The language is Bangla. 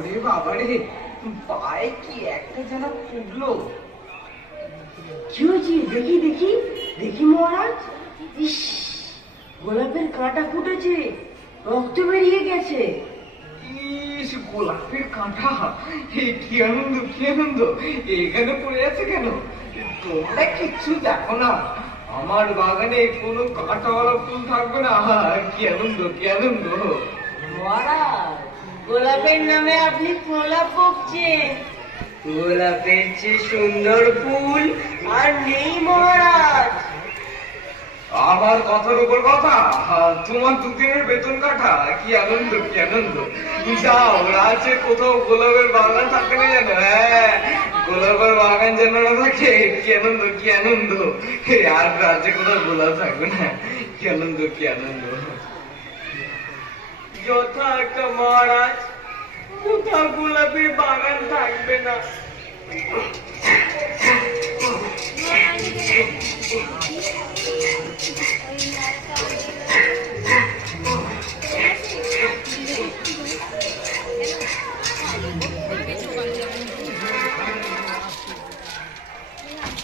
ওরে বাবারে, পায়ে কি একটা যেন ফুগলো। কি হয়েছে? দেখি দেখি দেখি মহারাজ। ইস, গোলাপের কাঁটা ফুটেছে, রক্ত বেরিয়ে গেছে। ইস, গোলাপের কাঁটা! কি আনন্দ, কি আনন্দ! এখানে পড়ে আছে কেন? তোমরা কিচ্ছু দেখো না, আমার বাগানে কোনো কাঁটাওয়ালা ফুল থাকবে না। কি আনন্দ, কি আনন্দ! মহারাজ, গোলাপের নামে আপনি প্রলাপ বকছেন। গোলাপের চেয়ে সুন্দর ফুল আর নেই মহারাজ। আমার কথার উপর কথা, তোমার দুদিনের বেতন কাটা! কি আনন্দ, কি আনন্দ! যাও, রাজ্যে কোথাও গোলাপের বাগান থাকে না যেন। হ্যাঁ, গোলাপের বাগান যেন না থাকে। কি আনন্দ, কি আনন্দ! আর রাজ্যে কোথাও গোলাপ থাকবে না। কি আনন্দ, কি আনন্দ! যথার্থ মহারাজ, কোথাও গোলাপের বাগান থাকবে না।